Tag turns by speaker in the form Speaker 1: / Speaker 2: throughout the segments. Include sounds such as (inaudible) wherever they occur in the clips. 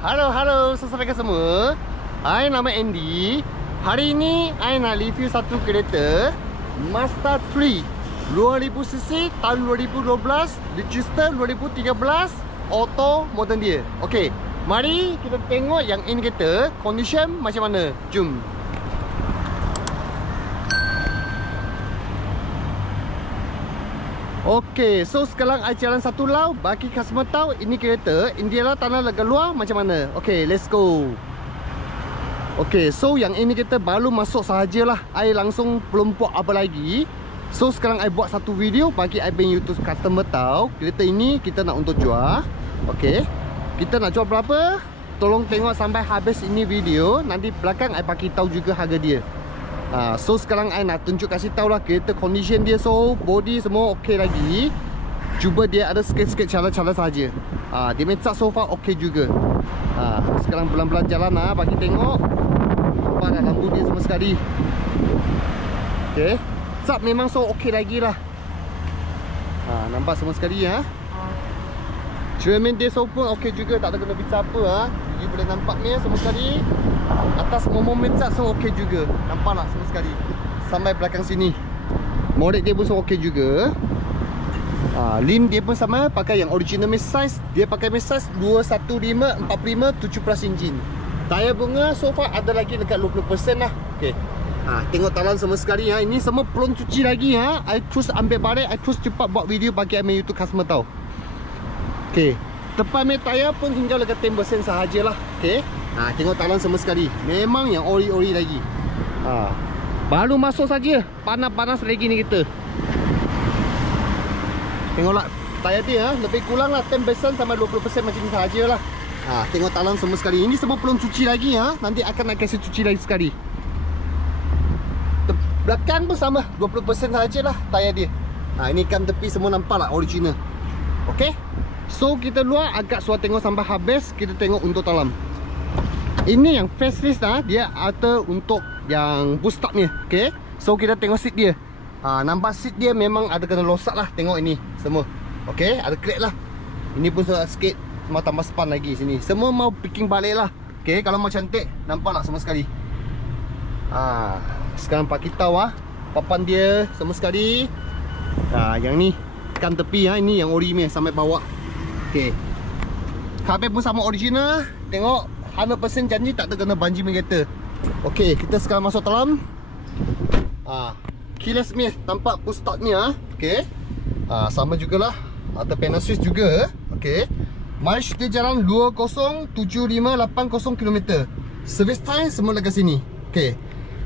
Speaker 1: Halo, halo sesaudara semua. Saya nama Andy. Hari ini saya nak review satu kereta Mazda 3 2000cc tahun 2012 register 2013 auto modern dia. Okey, mari kita tengok yang ini kereta condition macam mana. Jom. Okey, so sekarang I jalan satu lau bagi customer tahu ini kereta India lah tanah lega luar macam mana. Okey, let's go. Okey, so yang ini kita baru masuk sahajalah. I langsung belum buat apa lagi. So sekarang I buat satu video bagi I punya YouTube customer tahu kereta ini kita nak untuk jual. Okey. Kita nak jual berapa? Tolong tengok sampai habis ini video. Nanti belakang I bagi tahu juga harga dia. Ha, so sekarang I nak tunjuk kasih tahu lah kereta condition dia so body semua okey lagi. Cuba dia ada sikit-sikit cara-cara saja. Ha, dia mencak so far okey juga. Ha, sekarang pelan-pelan jalan lah bagi tengok. Nampak dah lampu dia semua sekali. Okey. Cap memang so okey lagi lah. Ha, nampak semua sekali ya. Cermin dia so pun okey juga tak ada kena pizza apa ha. You boleh nampak ni semua sekali. Atas momom mencak so okey juga. Nampak tak semua sekali. Sampai belakang sini. Model dia pun so okey juga. Ha, lim dia pun sama pakai yang original mesh size. Dia pakai mesh size 215 45 17 injin. Tayar bunga so far ada lagi dekat 20% lah. Okey. Ha, tengok talan semua sekali ha. Ini semua belum cuci lagi ha. I terus ambil balik, I terus cepat buat video bagi ambil YouTube customer tahu. Okey. Depan meja tayar pun tinggal dekat 10% sahajalah. Okey. Ha, tengok talan semua sekali. Memang yang ori-ori lagi. Ha. Baru masuk saja. Panas-panas lagi ni kita. Tengoklah tayar dia ha. lebih kurang lah 10% sampai 20% macam ni sahajalah. Ha, tengok talan semua sekali. Ini semua belum cuci lagi ha. Nanti akan nak kasih cuci lagi sekali. Te- Belakang pun sama 20% sahajalah tayar dia. Ha, ini kan tepi semua nampak lah original. Okey. So kita luar agak suat tengok sampai habis Kita tengok untuk dalam Ini yang facelift lah Dia ada untuk yang boost up ni Okay? So kita tengok seat dia. Ha, Nampak seat dia memang ada kena losak lah Tengok ini semua. Okay ada crack lah. Ini pun sikit Semua tambah span lagi sini. Semua mau picking balik lah Okay? Kalau mau cantik Nampak tak semua sekali? Ha, Sekarang Pak kita lah Papan dia semua sekali. Ha, Yang ni Kan tepi ha. Ini yang ori ni sampai bawah Okey. Kabel pun sama original. Tengok 100% janji tak terkena banji kereta. Okey, kita sekarang masuk dalam. Ah, keyless ni tampak push start ni ah. Okey. Ah, sama jugalah. Ada panel switch juga. Okey. Mileage dia jalan 2075880 km. Service time semua dekat sini. Okey.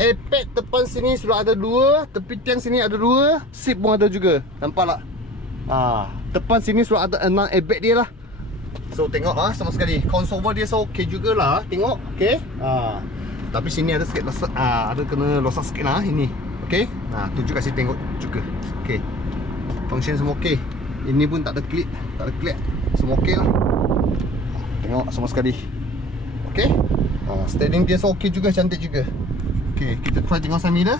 Speaker 1: Airbag depan sini sudah ada dua, tepi tiang sini ada dua, seat pun ada juga. Nampak tak? Ah, depan sini sudah ada enam airbag dia lah. So tengok ah sama sekali. Console dia so okey jugalah. Tengok, okey. Ah. Tapi sini ada sikit losak, ah, ada kena losak sikit lah ini. Okey. Nah, tunjuk kasih tengok juga. Okey. Function semua okey. Ini pun tak ada klik, tak ada klik. Semua okey lah. Tengok sama sekali. Okey. Ah, steering dia so okey juga, cantik juga. Okey, kita try tengok side mirror.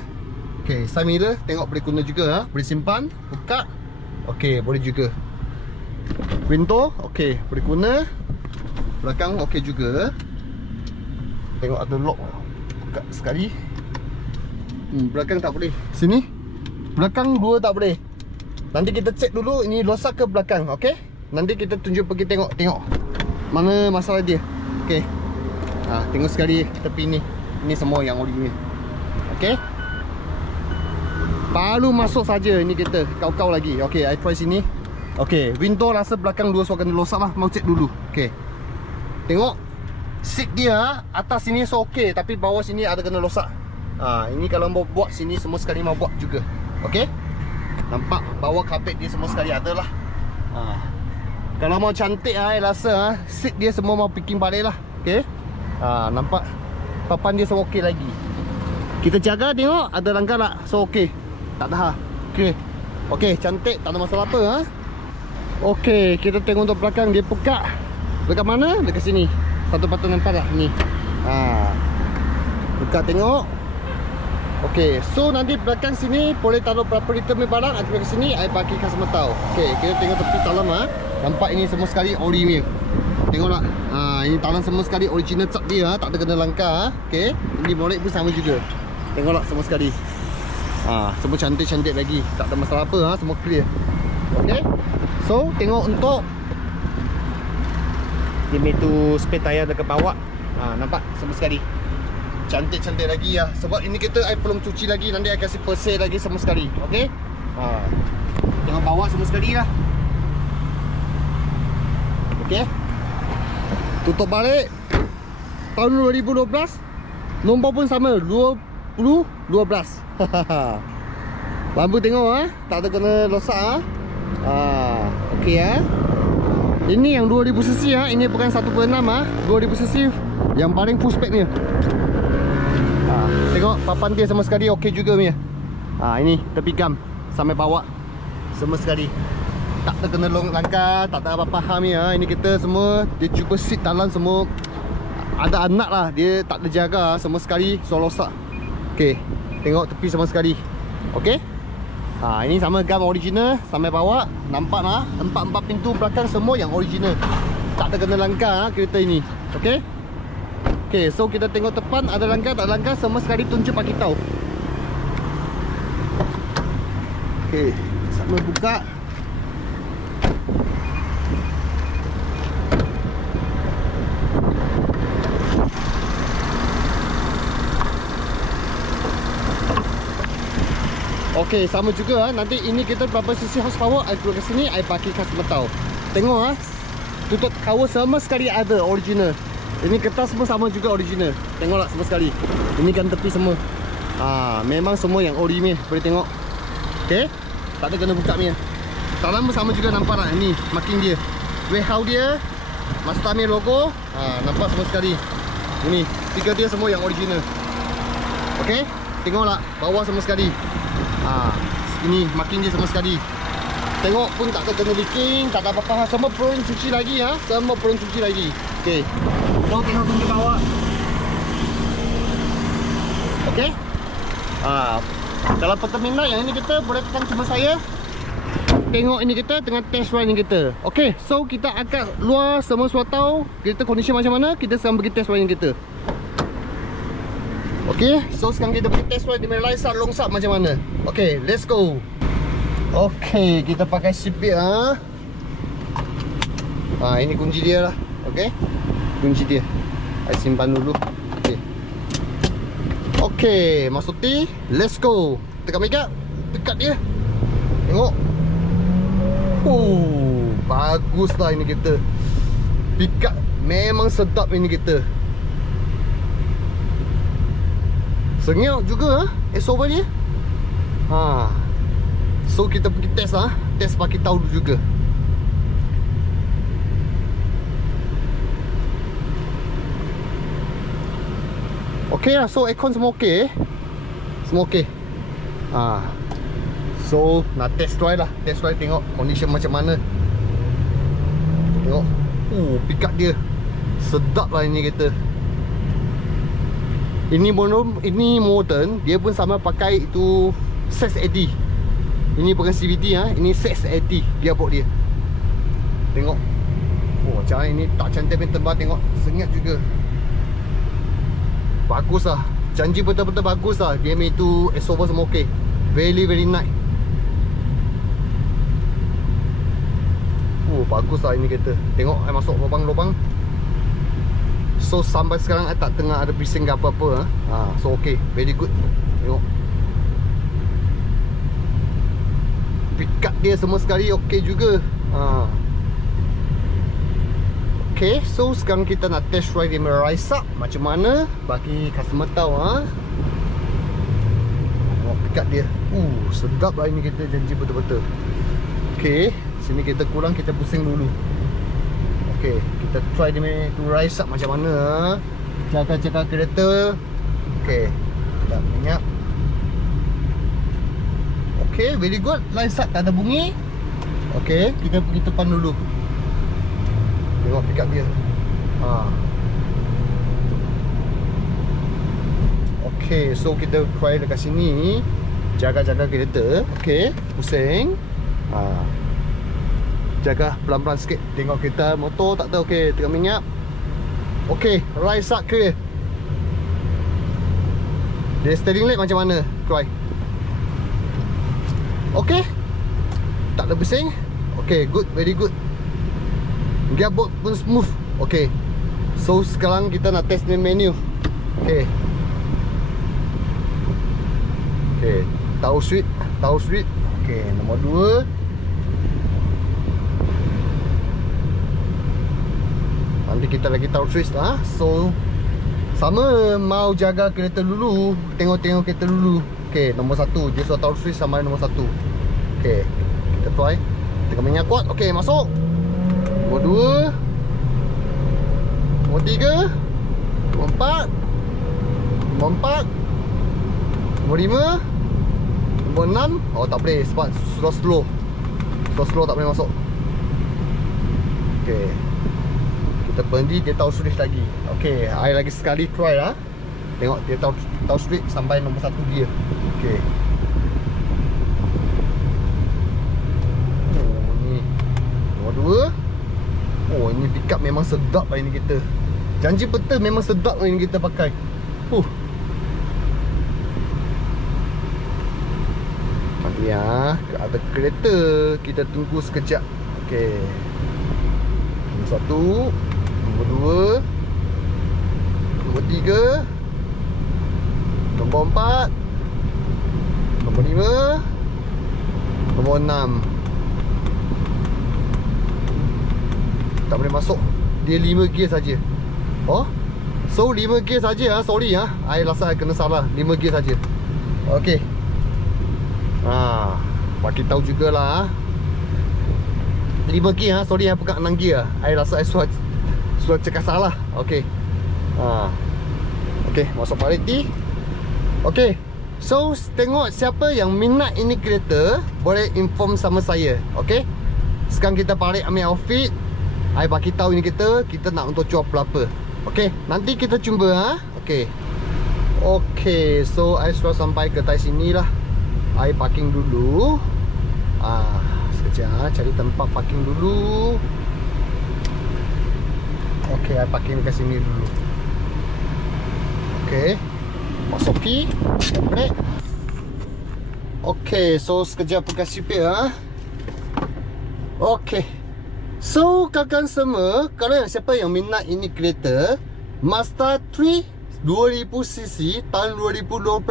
Speaker 1: Okey, side mirror tengok boleh guna juga ah. Boleh simpan, buka, Okey, boleh juga. Window, okey, boleh guna. Belakang okey juga. Tengok ada lock. Buka sekali. Hmm, belakang tak boleh. Sini. Belakang dua tak boleh. Nanti kita cek dulu ini losak ke belakang, okey? Nanti kita tunjuk pergi tengok, tengok. Mana masalah dia. Okey. Ha, tengok sekali tepi ni. Ini semua yang ori ni. Okey? Baru masuk saja ni kereta. Kau-kau lagi. Okay I try sini Okay Window rasa belakang dua So kena losak lah. Mau check dulu. Okay Tengok. Seat dia Atas sini so okay Tapi bawah sini ada kena losak ha, Ini kalau mau buat sini Semua sekali mau buat juga. Okay Nampak Bawah kapet dia semua sekali ada lah. Ha. Kalau mau cantik lah rasa ha, Seat dia semua mau picking balik lah. Okay ha, Nampak? Papan dia semua okay lagi. Kita jaga tengok ada langkah tak? So okay Tak ada ha Okay Okay cantik. Tak ada masalah apa ha? Okay kita tengok untuk belakang. Dia pekat Dekat mana? Dekat sini. Satu patut nampak tak? Ni. Ha. Buka tengok. Okay So nanti belakang sini Boleh taruh berapa liter punya barang. Ada ke sini I bagi customer tahu Okay kita tengok tepi dalam ha? Nampak ini semua sekali ori punya. Tengok tak? Ha, ini talan semua sekali original cap dia ha. Tak ada kena langkah ha. Okay Ini molek pun sama juga. Tengoklah semua sekali ha, Semua cantik-cantik lagi. Tak ada masalah apa ha. Semua clear. Okay So tengok untuk Dia tu spare tayar dekat bawah. Ha, Nampak? Semua sekali. Cantik-cantik lagi ya. Sebab ini kita I belum cuci lagi Nanti I kasih persir lagi semua sekali. Okay ha. Tengok bawah semua sekali lah Okay Tutup balik. Tahun 2012 Nombor pun sama. 20 12 Lampu (laughs) tengok ha? Tak ada kena rosak ha? ha. Okay ha? Ini yang 2000cc ha? Ini bukan 1.6 ha? 2000cc Yang paling full spec ni ha. Tengok papan dia sama sekali okey juga ni ha, Ini tepi gam Sampai bawah Semua sekali tak ada kena long langkah, tak ada apa-apa ya. Ini kita semua dia cuba sit talan semua ada anak lah. Dia tak terjaga semua sekali so rosak. Okey. Tengok tepi semua sekali. Okey. Ha ini sama gam original sampai bawah. Nampak lah empat-empat pintu belakang semua yang original. Tak ada kena langkah ha, kereta ini. Okey. Okey, so kita tengok depan ada langkah tak langkah semua sekali tunjuk bagi tahu. Okey, sama buka. Okey, sama juga ah. Nanti ini kita berapa cc horsepower I keluar ke sini I bagi customer tahu. Tengok ah. Tutup cover sama sekali ada original. Ini kertas semua sama juga original. Tengoklah semua sekali. Ini kan tepi semua. Ha, memang semua yang ori ni boleh tengok. Okey. Tak ada kena buka ni. Dalam pun sama juga nampak lah. Ini marking dia. Warehouse dia. Mazda ni logo. Ha, nampak semua sekali. Ini tiga dia semua yang original. Okey. Tengoklah bawah semua sekali. Ha, ini makin dia sama sekali. Tengok pun tak kena leaking, tak ada apa-apa. Semua perlu cuci lagi ha. Semua perlu cuci lagi. Okey. So tengok tunjuk bawah. Okey. Ha, dalam pertamina yang ini kita boleh tekan cuma saya. Tengok ini kita tengah test ride ini kita. Okey, so kita akan luar semua suatu kita kondisi macam mana, kita sekarang pergi test ride kita. Okay, so sekarang kita pergi test ride di Malaysia long sub macam mana. Okay, let's go. Okay, kita pakai seatbelt ha. Ha, ini kunci dia lah. Okay, kunci dia. Saya simpan dulu. Okay. Okay, masuk T. Let's go. Tekan up. Dekat dia. Tengok. Oh, bagus lah ini kita. Up memang sedap ini kita. Senyap juga ha? SOV dia ha. So kita pergi test ha? Test bagi tahu juga. Okay lah So aircon semua okay Semua okay. Ha. So nak test drive lah. Test drive tengok Condition macam mana. Tengok. Uh, pick up dia. Sedap lah ini kita ini mono ini modern dia pun sama pakai itu 680. Ini bukan CVT ha, ini 680 dia buat dia. Tengok. Oh, macam ini tak cantik pun tebal tengok. Sengat juga. Bagus lah. Janji betul-betul bagus lah. Dia itu S-over semua okey. Very very nice. Oh, bagus lah ini kereta. Tengok, saya masuk lubang-lubang. So sampai sekarang I tak tengah ada bising ke apa-apa ha? ha. So okay, very good. Tengok. Pick up dia semua sekali okay juga. Ha. Okay, so sekarang kita nak test ride di Meraisa Macam mana? Bagi customer tahu ha? Tengok pick up dia. Uh, sedap lah ini kita janji betul-betul. Okay, sini kita kurang kita pusing dulu Okey, kita try dia tu rise up macam mana. Cakap-cakap kereta. Okey. Dah minyak. Okey, very good. Line up tak ada bunyi. Okey, kita pergi depan dulu. Tengok pick up dia. Ha. Okey, so kita try dekat sini. Jaga-jaga kereta. Okey, pusing. Ha jaga pelan-pelan sikit tengok kita motor tak tahu okey tengok minyak Okay, right side clear. Dia steering leg macam mana? Kroy. Okay. Tak ada bising. Okay, good, very good. Gearbox pun smooth. Okay. So sekarang kita nak test main menu. Okay. Okay, tahu sweet, tahu sweet. Okay, nombor 2. Nanti kita lagi tahu twist lah. So sama mau jaga kereta dulu, tengok-tengok kereta dulu. Okay, nombor satu. Dia sudah tahu twist sama nombor satu. Okay, kita try. Tekan minyak kuat. Okay, masuk. Nombor dua. Nombor tiga. Nombor empat. Nombor empat. Nombor lima. Nombor enam. Oh, tak boleh sebab sudah slow. Sudah slow tak boleh masuk. Okay. Kita berhenti dia tahu sulit lagi. Okey, I lagi sekali try lah. Tengok dia tahu tahu sulit sampai nombor satu dia. Okey. Oh ni. Nombor dua. Oh ini pick up memang sedap lah ini kita. Janji betul memang sedap lah ini kita pakai. Huh. Nanti ya, ada kereta. Kita tunggu sekejap. Nombor satu. Nombor dua. Nombor tiga. Nombor empat. Nombor lima. Nombor enam. Tak boleh masuk. Dia lima gear saja. Oh? So lima gear saja ah, sorry ah. I rasa I kena salah. Lima gear saja. Okay Ah, bagi tahu jugalah ah. 5 gear ha, sorry I pegang 6 gear I rasa I sudah cakap salah. Okay ha. Okay, masuk pariti. Okay So, tengok siapa yang minat ini kereta Boleh inform sama saya. Okay Sekarang kita balik ambil outfit. I bagi tahu ini kita Kita nak untuk jual berapa Okay, nanti kita jumpa ha? Okay Okay, so I sudah sampai ke atas sini lah I parking dulu. Ah, sekejap cari tempat parking dulu. Okey, I parking kat sini dulu. Okey. Masuk P. Brake. Okey, so sekejap aku kasih pay ha. Okey. So, kakan semua, kalau yang siapa yang minat ini kereta, Mazda 3 2000cc tahun 2012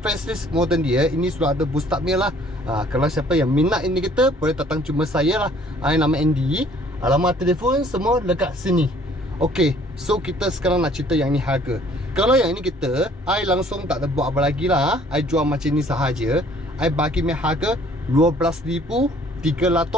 Speaker 1: facelift modern dia ini sudah ada boost up meal lah ha, kalau siapa yang minat ini kita boleh datang cuma saya lah ha, nama Andy alamat telefon semua dekat sini ok so kita sekarang nak cerita yang ni harga. Kalau yang ini kita I langsung tak ada buat apa lagi lah. I jual macam ni sahaja. I bagi me harga 12,300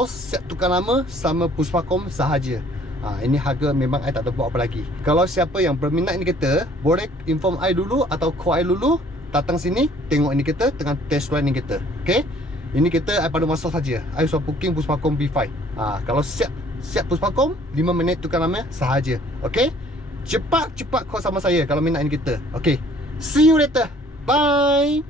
Speaker 1: siap tukar nama sama Puspakom sahaja. Ha, ini harga memang I tak ada buat apa lagi. Kalau siapa yang berminat ini kereta Boleh inform I dulu atau call I dulu Datang sini Tengok ini kereta Tengah test drive ini kereta Okay Ini kereta I pada masa saja. I sudah booking Puspakom B5 ha, Kalau siap Siap Puspakom 5 minit tukar nama Sahaja. Okay Cepat-cepat call sama saya Kalau minat ini kereta Okay See you later. Bye